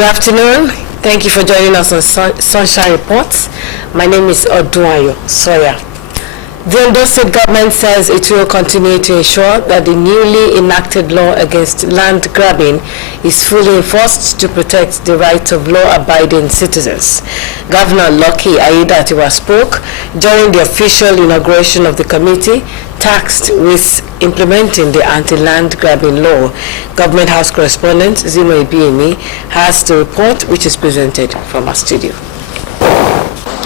Good afternoon. Thank you for joining us on Sunshine Reports. My name is Odunayo Sawyer. The Ondo State government says it will continue to ensure that the newly enacted law against land grabbing is fully enforced to protect the rights of law-abiding citizens. Governor Lucky Aiyedatiwa spoke during the official inauguration of the committee tasked with implementing the anti-land grabbing law. Government House correspondent Zimo Ibiemi has the report, which is presented from our studio.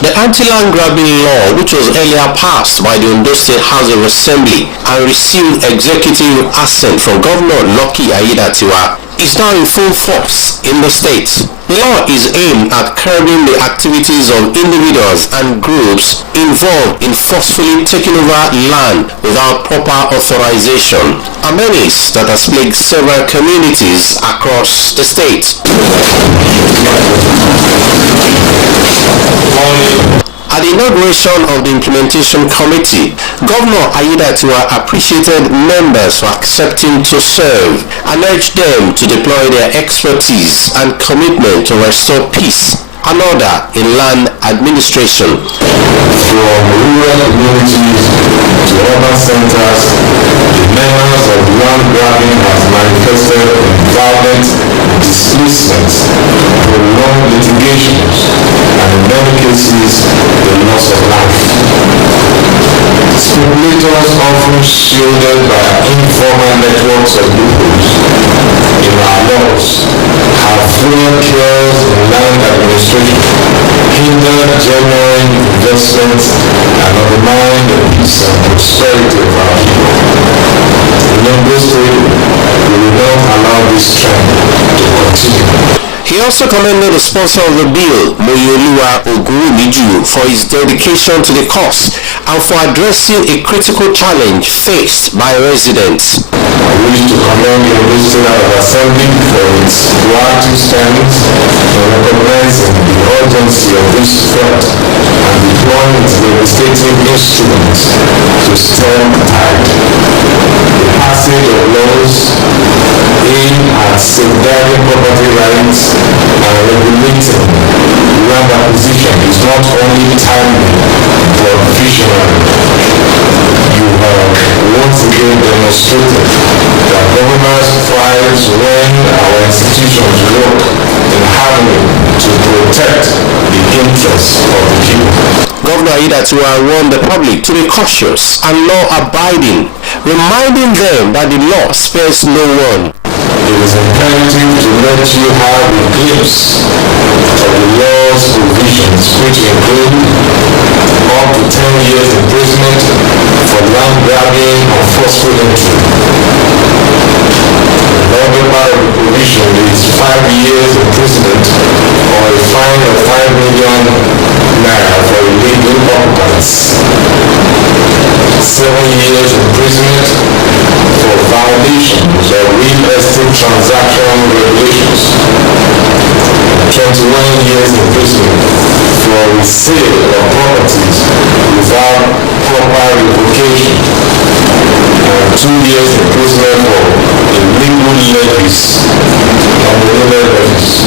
The anti-land grabbing law, which was earlier passed by the Ondo State House of Assembly and received executive assent from Governor Lucky Aiyedatiwa, is now in full force in the state. The law is aimed at curbing the activities of individuals and groups involved in forcefully taking over land without proper authorization, a menace that has plagued several communities across the state. At the inauguration of the Implementation Committee, Governor Aiyedatiwa appreciated members for accepting to serve and urged them to deploy their expertise and commitment to restore peace and order in land administration. From rural communities to urban centers, the menace of land grabbing has manifested in violent displacement, prolonged litigations, and in many cases, the loss of life. Speculators, often shielded by informal networks of loopholes in our laws, have fueled chaos in land administration, hindered genuine investment, and undermined the peace and prosperity of our people. In Ondo State, we will not allow this trend to continue. He also commended the sponsor of the bill, Moyoluwa Ogunwumiju, for his dedication to the cause and for addressing a critical challenge faced by residents. I wish to commend the Ondo State House of Assembly for its proactive stance in recognizing the urgency of this threat and deploying its devastating instruments to stem the tide. The passage of laws aimed at safeguarding property rights and regulating land acquisition is not only timely but visionary. You have once again demonstrated that governance thrives when our institutions work in harmony to protect the interests of the people. Governor Aiyedatiwa warned the public to be cautious and law-abiding, reminding them that the law spares no one. It is imperative to let you have a glimpse of the law's provisions, which include up to 10 years imprisonment for land grabbing or forceful entry. Another part of the provision is 5 years imprisonment or a fine of 5 million naira for illegal occupants. 7 years imprisonment for violations of real estate transaction regulations. 21 years imprisonment for resale of properties without proper revocation. 2 years imprisonment for illegal levies on the levies.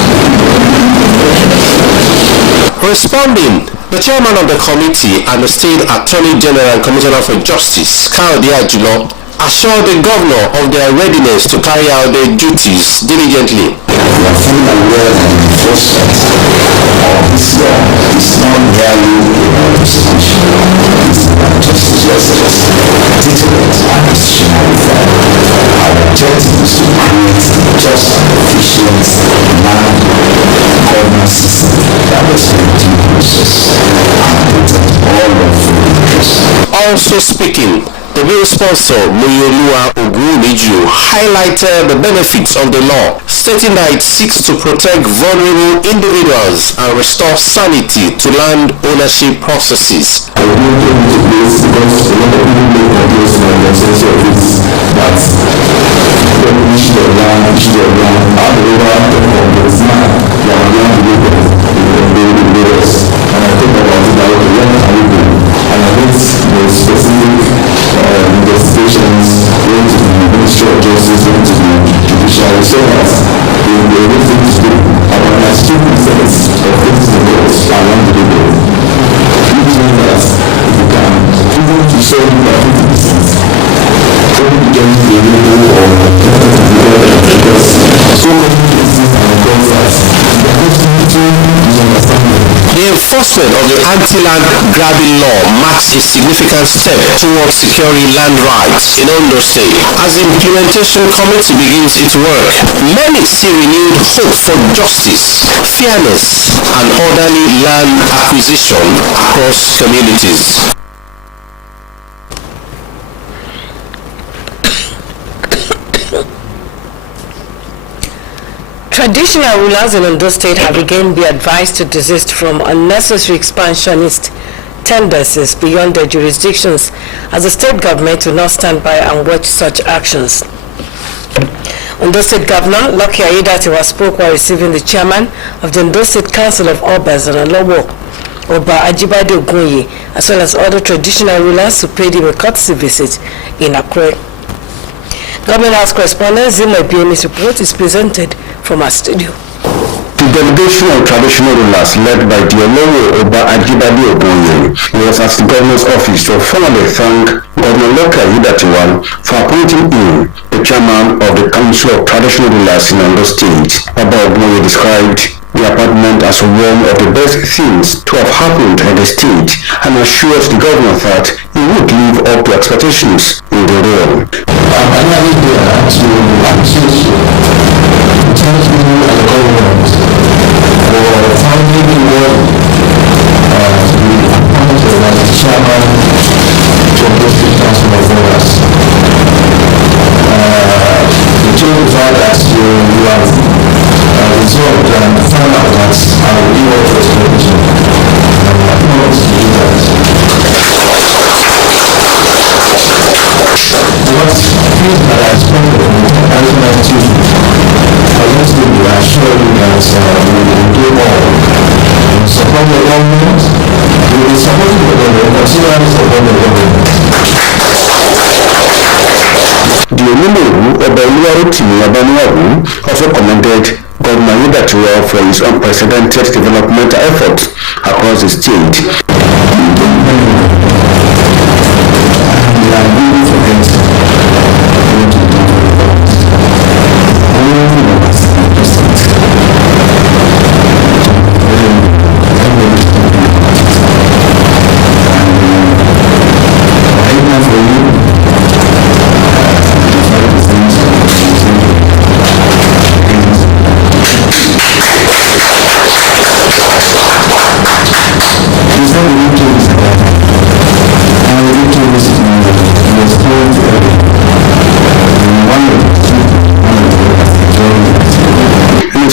Responding, the chairman of the committee and the state attorney general and commissioner for justice, Kayode Ajulo, assured the governor of their readiness to carry out their duties diligently. We are fully aware that the enforcement of this law is not merely a representation. It's about justice, detailed administration reform. Our objective is to create a just and efficient land governance system that respects due process and protect all lawful interests. Also speaking, the bill sponsor, Moyoluwa Ogunwumiju, highlighted the benefits of the law, stating that it seeks to protect vulnerable individuals and restore sanity to land ownership processes. I will not go into this because a lot of people make complaints from the sense of this, that the issue of land, all the over complaints now, they are land developers, and I think about it now, when can we go? And I think the specific investigations going to the Ministry of Justice, going to the judiciary, so that about 2% of citizen votes are non-deliberate, which means that if you can even to show you that 50%, only begins to be able because so many cases are because that the opportunity is understanding. The enforcement of the anti-land grabbing law marks a significant step towards securing land rights in Ondo State. As the implementation committee begins its work, many see renewed hope for justice, fairness, and orderly land acquisition across communities. Traditional rulers in Ondo State have again been advised to desist from unnecessary expansionist tendencies beyond their jurisdictions, as the state government will not stand by and watch such actions. Ondo State Governor Lucky Aiyedatiwa spoke while receiving the chairman of the Ondo State Council of Obas and Olowo, Oba Ajibade Ogunye, as well as other traditional rulers who paid him a courtesy visit in Akure. Government House correspondent Zima Ibiemi's report is presented from our studio. The delegation of traditional rulers led by the Olowo Oba Ajibade Ogunye was at the governor's office to formally thank Governor Lucky Aiyedatiwa for appointing him the chairman of the Council of Traditional Rulers in Ondo State. Oba Ogunye described the appointment as one of the best things to have happened in the state and assured the governor that he would live up to expectations in the role. I'm finally there to appreciate you. Thank you and the government for finding the word to be appointed as the chairman of the State Council of Rulers. The truth is that you have resolved and found out that I will give up to explanation. And I promise to do that. What things that I spoke of in 2019, I want to assure you that we will do more. We will support the government, we will be supporting the government, continually support the government. The Olowo Oba Oluwarotimi Abaniahu also commended Governor Aiyedatiwa for his unprecedented developmental efforts across the state.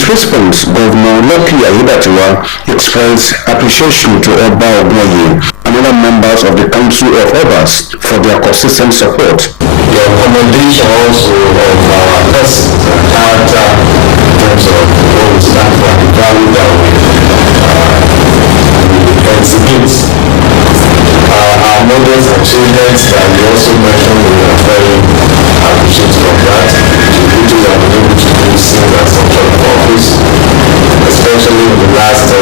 Response, Governor Lucky Aiyedatiwa expressed appreciation to Oba Ogunye and other members of the Council of Obas for their consistent support. Your commendation also of our persons and character in terms of what we stand for and the value that we exhibit. Our models and achievements that we also mentioned, we are very appreciative of that. The duties have been able to do since that some sort of office, especially in the last 3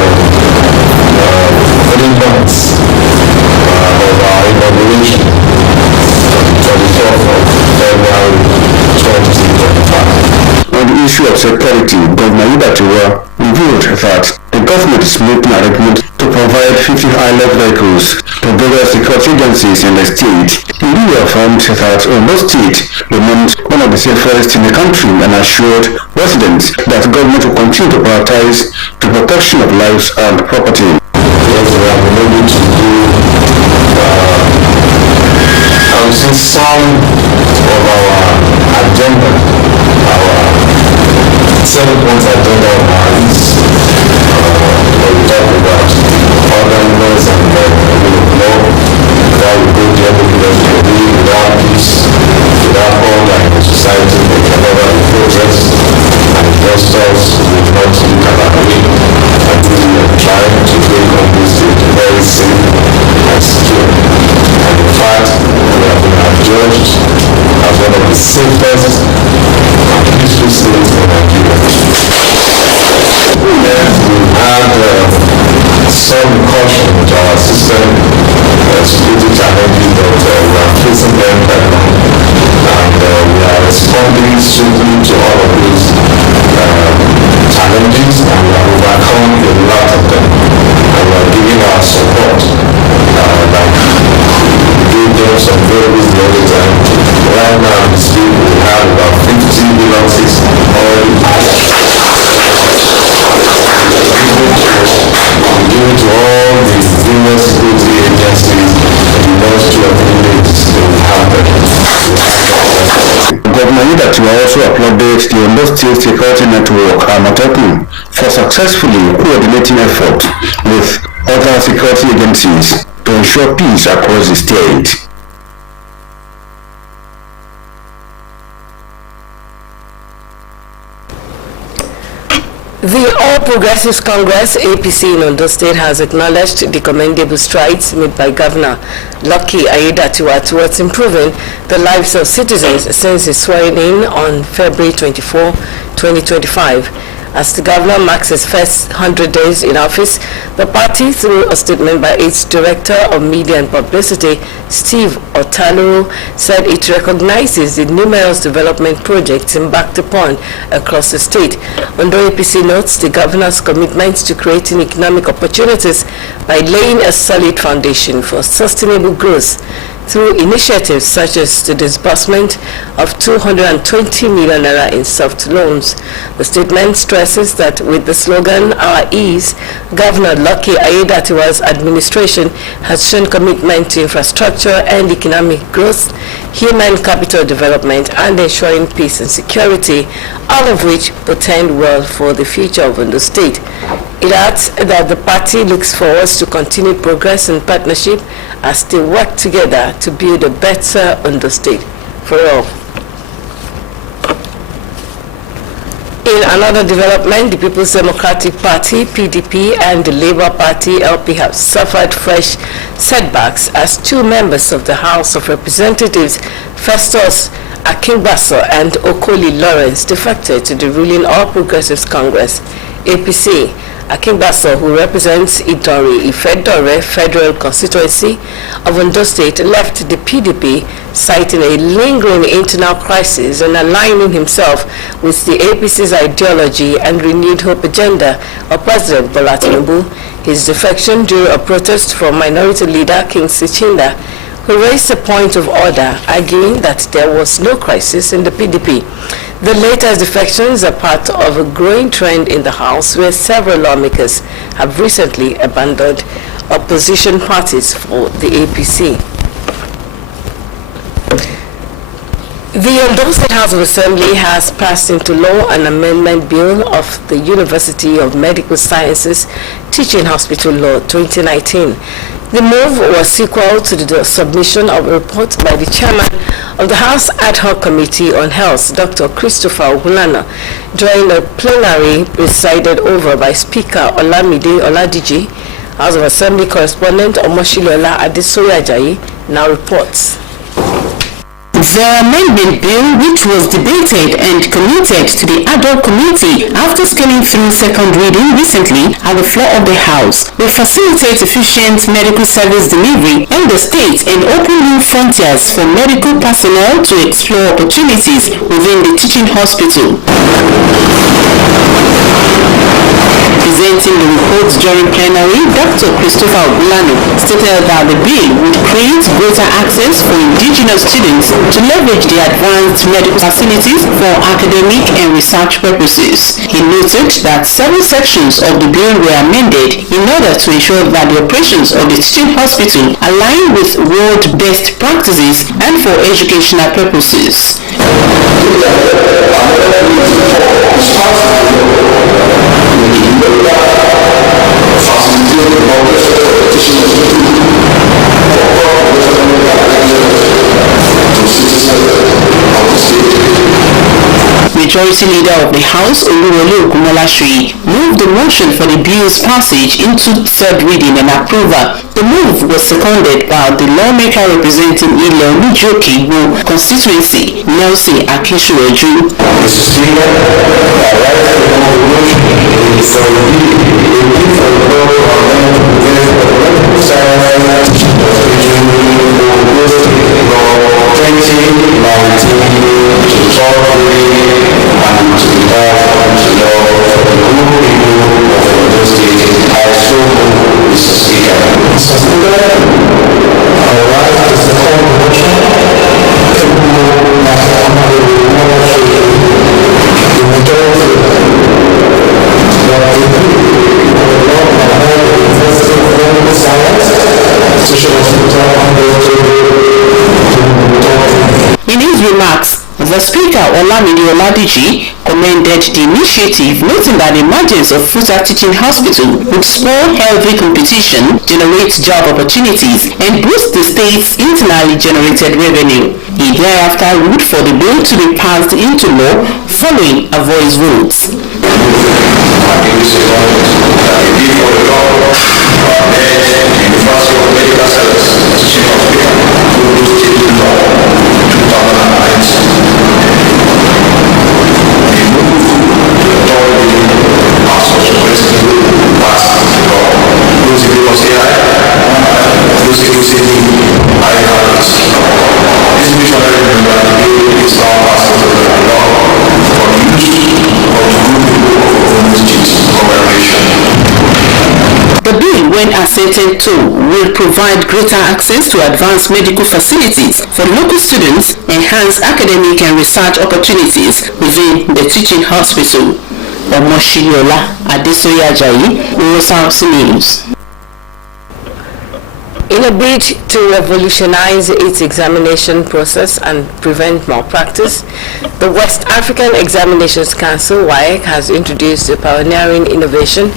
months of our inauguration on the 24th of February 2025. On the issue of security, Governor Aiyedatiwa revealed that the government is making arrangements to provide 50 high-level vehicles to various security agencies in the state. He reaffirmed that Ondo State remains one of the safest in the country and assured residents that the government will continue to prioritize the protection of lives and property. Yes, we have been able to do I would say some of our agenda, our 7-point agenda of our list, where we talk about orderliness and the rule of law, that we go there because we live without peace, without order in the society, there can never be progress, and investors will not look at our way. I think we are trying to make this state very safe and secure. And in fact, we have been adjudged as one of the safest and peaceful states in Nigeria. some caution with our system, security challenges that we are facing very now. And we are responding swiftly to all of these challenges, and we have overcome a lot of them. And we are giving our support. Like we gave them some variables the other time. Right now, in the state, we have about 50 bilances already passed. We give it to all the various security agencies in the next 2 or 3 days. They will have them. Governor Yedatiwa also applauded the Ondo State Security Network Amotekun for successfully coordinating efforts with other security agencies to ensure peace across the state. The All Progressives Congress, APC in Ondo State, has acknowledged the commendable strides made by Governor Lucky Aiyedatiwa towards improving the lives of citizens since his swearing in on February 24, 2025. As the governor marks his first 100 days in office, the party, through a statement by its Director of Media and Publicity, Steve Otaloro, said it recognizes the numerous development projects embarked upon across the state. Ondo APC notes the governor's commitment to creating economic opportunities by laying a solid foundation for sustainable growth through initiatives such as the disbursement of 220 million naira in soft loans. The statement stresses that with the slogan "Our Ease," Governor Lucky Aiyedatiwa's administration has shown commitment to infrastructure and economic growth, human capital development, and ensuring peace and security, all of which portend well for the future of Ondo State. It adds that the party looks forward to continued progress and partnership as they work together to build a better Ondo State for all. In another development, the People's Democratic Party, PDP, and the Labour Party, LP, have suffered fresh setbacks as 2 members of the House of Representatives, Festus Akingbaso and Okoli Lawrence, defected to the ruling All Progressives Congress, APC. Akingbaso, who represents Idori Ifedore Federal Constituency of Ondo State, left the PDP, citing a lingering internal crisis and aligning himself with the APC's ideology and renewed hope agenda of President Bola Tinubu. His defection drew a protest from Minority Leader King Sichinda, who raised a point of order, arguing that there was no crisis in the PDP. The latest defections are part of a growing trend in the House, where several lawmakers have recently abandoned opposition parties for the APC. The Ondo State House of Assembly has passed into law an amendment bill of the University of Medical Sciences Teaching Hospital Law 2019. The move was sequel to the submission of a report by the chairman of the House Ad Hoc Committee on Health, Dr. Christopher Ogulana, during a plenary presided over by Speaker Olamide Oladiji. House of Assembly correspondent Omoshilola Adesoya Ajayi now reports. The amendment bill, which was debated and committed to the ad hoc committee after scaling through second reading recently at the floor of the House, will facilitate efficient medical service delivery in the state and open new frontiers for medical personnel to explore opportunities within the teaching hospital. Presenting the report during plenary, Dr. Christopher Ogulana stated that the bill would create greater access for indigenous students to leverage the advanced medical facilities for academic and research purposes. He noted that several sections of the bill were amended in order to ensure that the operations of the teaching hospital align with world best practices and for educational purposes. Majority Leader of the House, Oluwole Ogunmolashoyi, moved the motion for the bill's passage into third reading and approval. The move was seconded by the lawmaker representing Ile-Olujoki constituency, Nelson Akishueju. Mr. Speaker, I like to move the motion for the bill for the The Speaker, Olamide Oladiji, commended the initiative, noting that the emergence of Futa Teaching Hospital would spur healthy competition, generate job opportunities, and boost the state's internally generated revenue. He thereafter ruled for the bill to be passed into law following a voice vote. The bill, when assented to, will provide greater access to advanced medical facilities for local students, enhance academic and research opportunities within the teaching hospital. Omoshiola Adesoya Ajayi, Osrc News. In a bid to revolutionize its examination process and prevent malpractice, the West African Examinations Council, WAEC, has introduced a pioneering innovation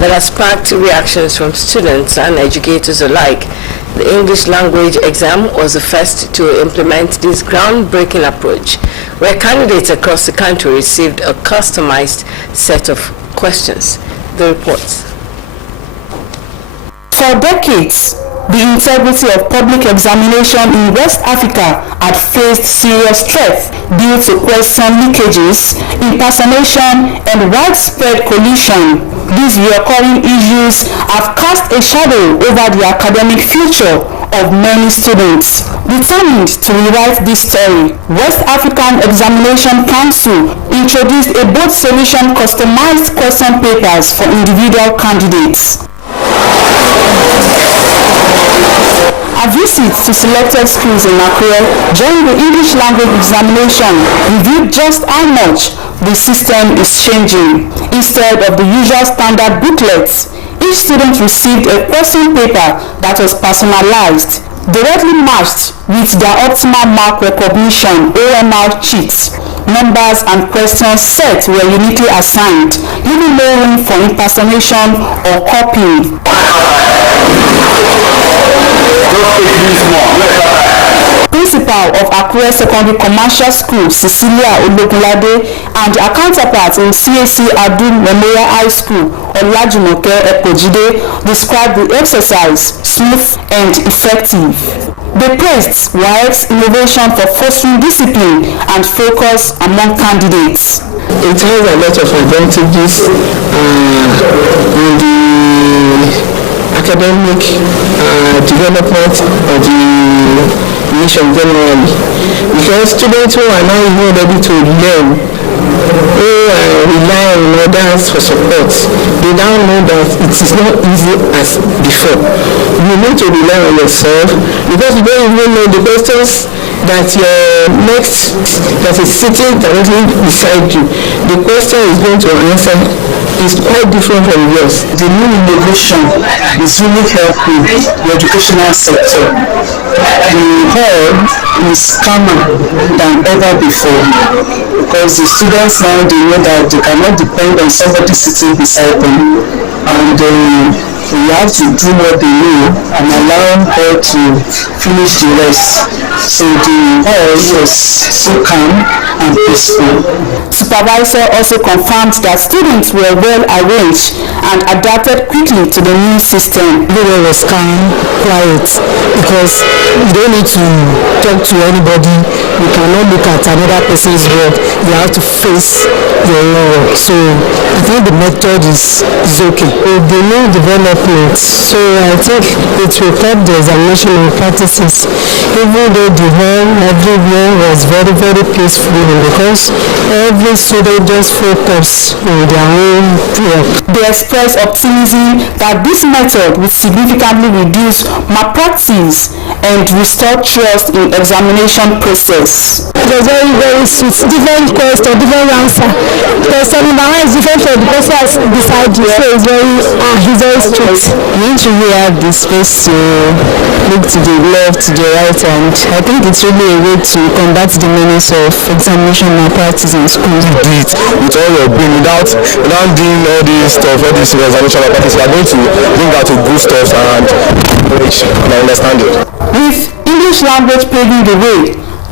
that has sparked reactions from students and educators alike. The English language exam was the first to implement this groundbreaking approach, where candidates across the country received a customized set of questions. The reports. For decades, the integrity of public examination in West Africa had faced serious threat due to question leakages, impersonation, and widespread collusion. These recurring issues have cast a shadow over the academic future of many students. Determined to rewrite this story, West African Examination Council introduced a both solution customized question papers for individual candidates. A visit to selected schools in Akure during the English language examination revealed just how much the system is changing. Instead of the usual standard booklets, each student received a question paper that was personalized, directly matched with their optimal mark recognition OMR sheets. Numbers and questions set were uniquely assigned, leaving no room for impersonation or copying. Principal of Akure Secondary Commercial School, Cecilia Ologunlade, and her counterpart in CAC Adu Memorial High School, Olajumoke Ekojide, described the exercise smooth and effective. They praised WAEC's innovation for fostering discipline and focus among candidates. It has a lot of advantages in the academic development of the nation generally, because students who are now even ready to learn, who rely on others for support, they now know that it is not easy as before. You need to rely on yourself, because you don't even know the questions that your next that is sitting directly beside you, the question is going to answer is quite different from yours. The new innovation is really helping the educational sector. The hall is calmer than ever before, because the students now, they know that they cannot depend on somebody sitting beside them, and we have to do what they know and allow her to finish the rest. So the hall was so calm and peaceful. Supervisor also confirmed that students were well arranged and adapted quickly to the new system. Everyone was calm, quiet, because you don't need to talk to anybody. You cannot look at another person's work. You have to face your own work. So I think the method is okay. The new development, so I think it will help the examination practices. Even though the hall everywhere was very, very peaceful, because every student just focused on their own work. They expressed optimism that this method will significantly reduce malpractice and restore trust in examination process. It was very, very sweet. Different question, different answer. Person number one is different from the person has beside you, so he's very strict. You need to really have the space to look to the left, to the right, and I think it's really a way to combat the menace of examination malpractice in schools. Do it with all your brain without doing all this stuff, all this examination malpractice. You are going to bring out a good stuff and understand it. With English language paving the way,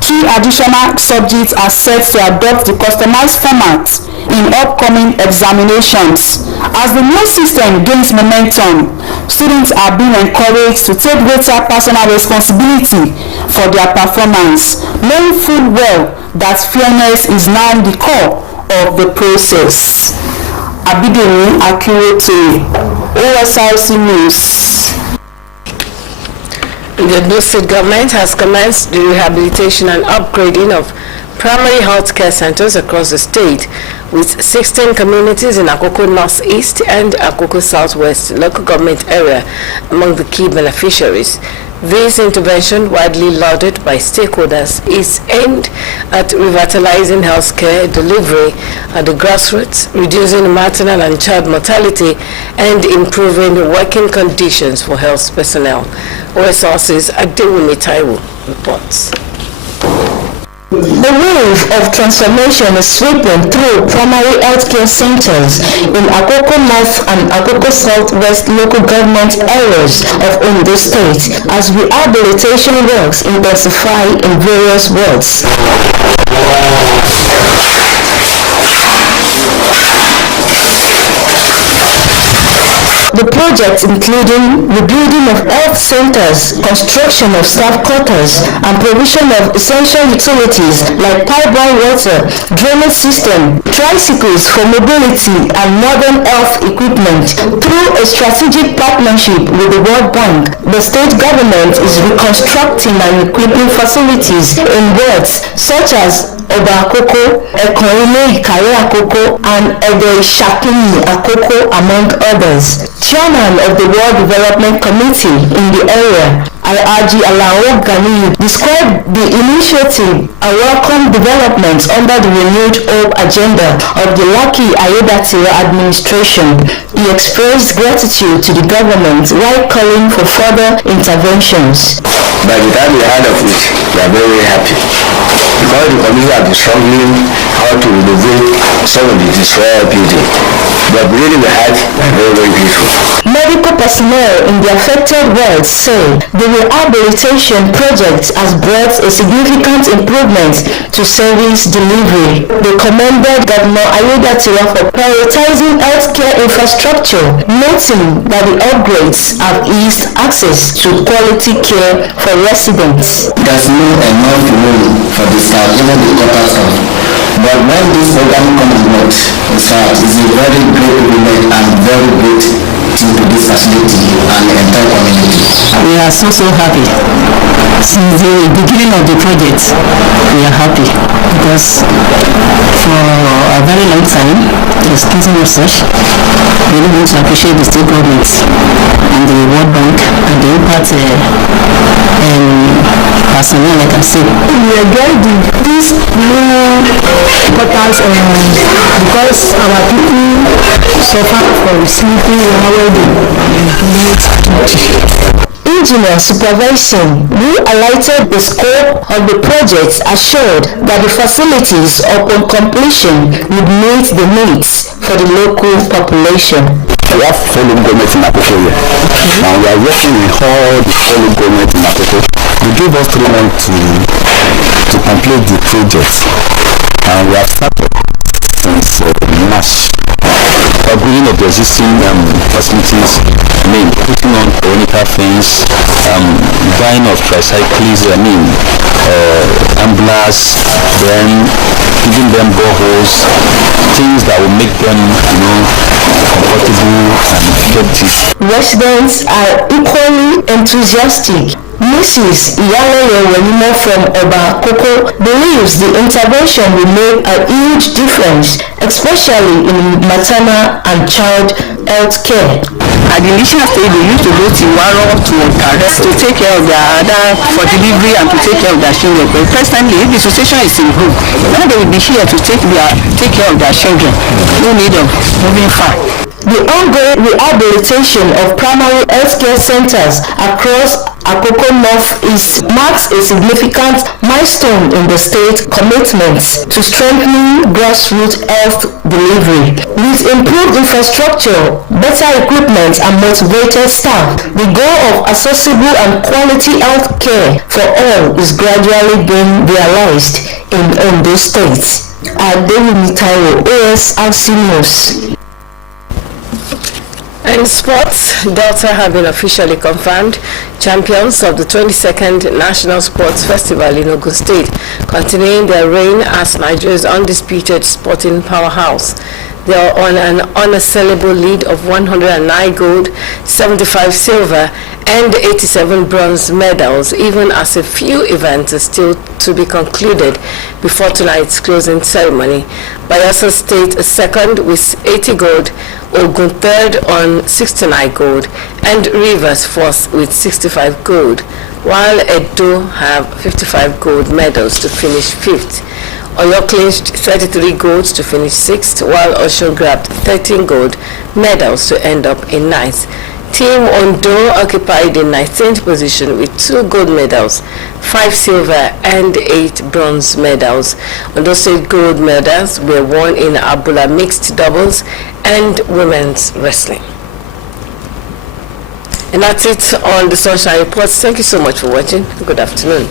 3 additional subjects are set to adopt the customized format in upcoming examinations. As the new system gains momentum, students are being encouraged to take greater personal responsibility for their performance, knowing full well that fairness is now the core of the process. Abidemi Akinwotoye, Osrc News. The Ondo State government has commenced the rehabilitation and upgrading of primary health care centers across the state, with 16 communities in Akoko Northeast and Akoko Southwest local government area among the key beneficiaries. This intervention, widely lauded by stakeholders, is aimed at revitalizing healthcare delivery at the grassroots, reducing maternal and child mortality, and improving working conditions for health personnel. Osrc's Adewumi Taiwo reports. The wave of transformation is sweeping through primary healthcare centers in Akoko North and Akoko Southwest local government areas of Ondo State as rehabilitation works intensify in various wards. The projects including rebuilding of health centers, construction of staff quarters, and provision of essential utilities like pipeline water, drainage system, tricycles for mobility, and modern health equipment. Through a strategic partnership with the World Bank, the state government is reconstructing and equipping facilities in wards such as Oba Akoko, Ekonile Ikare Akoko, and Ede Shakini Akoko, among others. Chairman of the World Development Committee in the area, Alhaji Alao Ganiyu, described the initiative a welcome development under the renewed hope agenda of the Lucky Aiyedatiwa administration. He expressed gratitude to the government while calling for further interventions. By the time we heard of it, we are very, very happy. Because the community have been struggling how to renovate some of the destroyed buildings. But really we had very, very beautiful. Medical personnel in the affected wards say the rehabilitation project has brought a significant improvement to service delivery. They commended Governor Aiyedatiwa for prioritizing healthcare infrastructure, noting that the upgrades have eased access to quality care for residents. There's no enough room for the staff, even the quarter staff. But when this program comes and works, in fact, it's a very great movement and very great to this facility and the entire community. We are so happy. Since the beginning of the project, we are happy because for a very long time, there's nothing of such. We really want to appreciate the state government and the World Bank and the impact personnel, like I said. We are guiding these new quarters because our people suffer from sleeping while Engineer supervising, who highlighted the scope of the project, assured that the facilities upon completion would meet the needs for the local population. We have follow government in Akoko here. Now we are working with all the follow government in Akoko. They gave us 3 months to complete the project, and we have started since March. Upgrading of the existing facilities, putting on perimeter fence, buying of tricycles, ambulance, then giving them boreholes, things that will make them, comfortable and effective. Residents are equally enthusiastic. Mrs. Iyaleye Wenimo from Oba Akoko believes the intervention will make a huge difference, especially in maternal and child health care. At the initial stage, they used to go to Waro to Okare to take care of their other for delivery and to take care of their children. But presently, the situation is improved. Now they will be here to take care of their children. No need of moving far. The ongoing rehabilitation of primary healthcare centers across Akoko North-East marks a significant milestone in the state's commitments to strengthening grassroots health delivery. With improved infrastructure, better equipment and motivated staff, the goal of accessible and quality health care for all is gradually being realized in Ondo State. Adewumi Taiwo, OSRC News. In sports, Delta have been officially confirmed champions of the 22nd National Sports Festival in Ogun State, continuing their reign as Nigeria's undisputed sporting powerhouse. They are on an unassailable lead of 109 gold, 75 silver, and 87 bronze medals, even as a few events are still to be concluded before tonight's closing ceremony. Bayelsa State is second with 80 gold, Ogun third on 69 gold, and Rivers fourth with 65 gold, while Edo have 55 gold medals to finish fifth. Oyo clinched 33 golds to finish 6th, while Osun grabbed 13 gold medals to end up in 9th. Team Ondo occupied the 19th position with 2 gold medals, 5 silver and 8 bronze medals. Ondo State gold medals were won in Abula mixed doubles and women's wrestling. And that's it on the Sunshine Reports. Thank you so much for watching. Good afternoon.